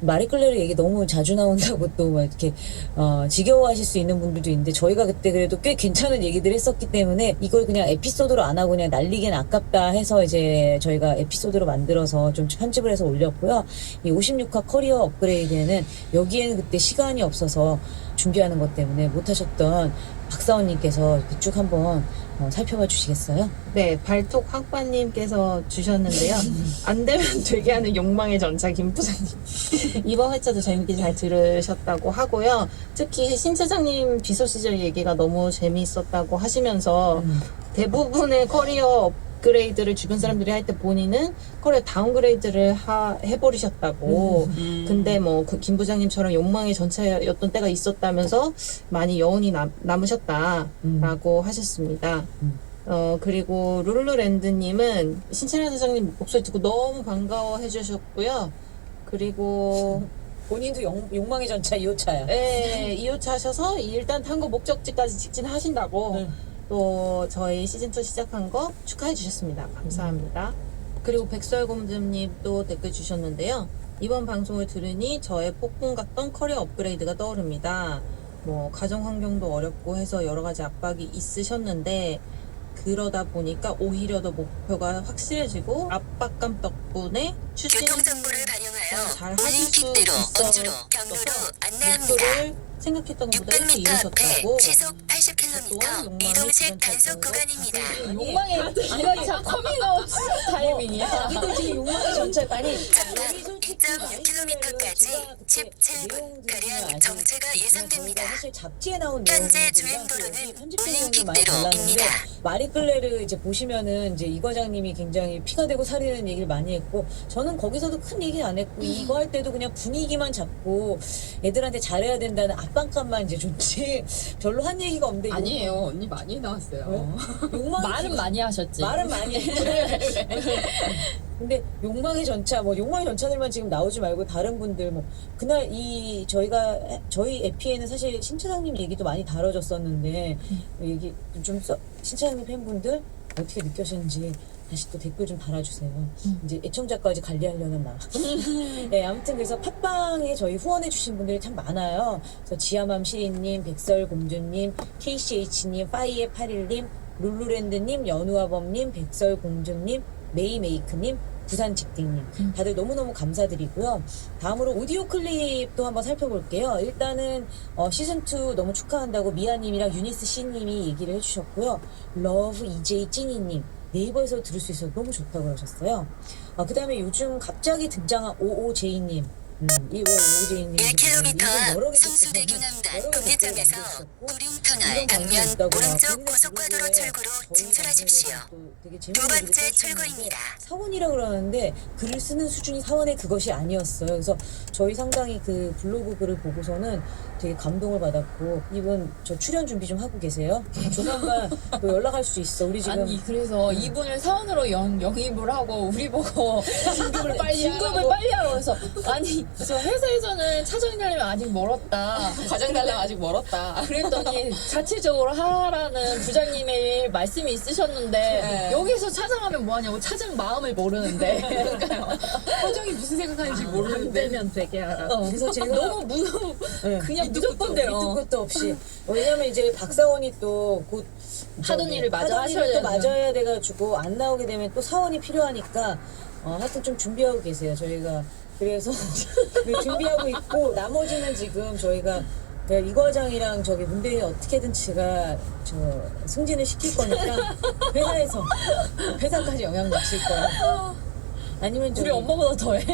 마리끌레르 얘기 너무 자주 나온다고 또 막 이렇게 지겨워하실 수 있는 분들도 있는데, 저희가 그때 그래도 꽤 괜찮은 얘기들 했었기 때문에 이걸 그냥 에피소드로 안 하고 그냥 날리긴 아깝다 해서 이제 저희가 에피소드로 만들어서 좀 편집을 해서 올렸고요. 이 56화 커리어 업그레이드에는 여기에는 그때 시간이 없어서 준비하는 것 때문에 못하셨던 박사원님께서 쭉 한번 살펴봐 주시겠어요? 네, 발톱 학과님께서 주셨는데요. 안 되면 되게 하는 욕망의 전차 김 부장님. 이번 회차도 재밌게 잘 들으셨다고 하고요. 특히 신 차장님 비서 시절 얘기가 너무 재미있었다고 하시면서 대부분의 커리어 업그레이드를 주변 사람들이 할 때 본인은 커리어 다운그레이드를 해버리셨다고. 근데 뭐 그 김 부장님처럼 욕망의 전차였던 때가 있었다면서 많이 여운이 남으셨다라고 하셨습니다. 그리고 룰루랜드님은 신채나 사장님 목소리 듣고 너무 반가워해 주셨고요. 그리고 본인도 욕망의 전차 2호차야. 네, 2호차 하셔서 일단 탄거 목적지까지 직진하신다고 또 저희 시즌2 시작한 거 축하해 주셨습니다. 감사합니다. 그리고 백설곰님도 댓글 주셨는데요. 이번 방송을 들으니 저의 폭풍 같던 커리어 업그레이드가 떠오릅니다. 뭐 가정 환경도 어렵고 해서 여러 가지 압박이 있으셨는데 그러다 보니까 오히려 더 목표가 확실해지고 압박감 덕분에 교통정보를 반영하여 잘 하실 수 올림픽대로 있어 원주로 경로로 안내합니다. 목표를 생각했던 것보다 일찍 600m 앞에 이루셨다고. 시속 80km 이동식 단속 구간입니다. 욕망의 이거 참 커밍아웃 타이밍이야. 자기들 지금 욕망의 전차 아니 전방 2.6km까지 17분 정체가 예상됩니다. 사실 잡지에 나온 현재 내용들이랑 주행도로는 편집된 내용도 많이 올림픽대로입니다. 달랐는데, 마리끌레르 이제 보시면은 이제 이 과장님이 굉장히 피가 되고 살이 되는 얘기를 많이 했고, 저는 거기서도 큰 얘기 안 했고 이거 할 때도 그냥 분위기만 잡고 애들한테 잘해야 된다는 압박감만 이제 좋지 별로 한 얘기가 없는데. 아니에요. 언니 많이 나왔어요. 말은 많이 하셨지. 말은 많이 했죠. 근데 욕망의 전차, 뭐 욕망의 전차들만 지금 나오지 말고 다른 분들 뭐 그날 저희 에피에는 사실 신 차장님 얘기도 많이 다뤄졌었는데, 얘기 좀 신 차장님 팬분들 어떻게 느껴지는지 다시 또 댓글 좀 달아주세요. 이제 애청자까지 관리하려는 나. 네, 아무튼 그래서 팟빵에 저희 후원해주신 분들이 참 많아요. 그래서 지하맘 시리님, 백설공주님, KCH님, 파이의 81님, 룰루랜드님, 연우아범님, 백설공주님, 메이메이크님, 부산직딩님, 다들 너무너무 감사드리고요. 다음으로 오디오 클립도 한번 살펴볼게요. 일단은 시즌2 너무 축하한다고 미아님이랑 유니스 씨님이 얘기를 해주셨고요. 러브 EJ 찐이님, 네이버에서 들을 수 있어서 너무 좋다고 하셨어요. 그 다음에 요즘 갑자기 등장한 OOJ님, 이 왜 OOJ님 1km 앞 성수대교남단 국내장에서 우림터널 방면 오른쪽 고속과도로 출구로 진출하십시오. 두 번째 출구입니다. 사원이라 그러는데 글을 쓰는 수준이 사원의 그것이 아니었어요. 그래서 저희 상당히 그 블로그 글을 보고서는 되게 감동을 받았고, 이분 저 출연 준비 좀 하고 계세요. 조만간 또 연락할 수 있어. 우리 지금 아니 그래서 이분을 사원으로 영입을 하고 우리 보고 진급을 빨리 하라고 그래서 아니 저 회사에서는 차장님이 아직 멀었다, 과장달랑 아직 멀었다 그랬더니 자체적으로 하라는 부장님의 말씀이 있으셨는데 여기서 차장하면 뭐하냐고. 차장 마음을 모르는데 그러니까요. 과장이 무슨 생각하는지 모르는데 되면 되게 하라. 그래서 제가 너무 그냥 무조건 돼요. 밑도 끝도 없이. 왜냐면 이제 박사원이 또 곧 하던 일을 마저 하던 일을 하셔야 또 맞아야 돼가지고 안 나오게 되면 또 사원이 필요하니까 하여튼 좀 준비하고 계세요. 저희가 그래서 준비하고 있고, 나머지는 지금 저희가 이 과장이랑 저기 문대인이 어떻게든 제가 승진을 시킬 거니까 회사까지 영향 미칠 거야. 아니면 우리 엄마보다 더해.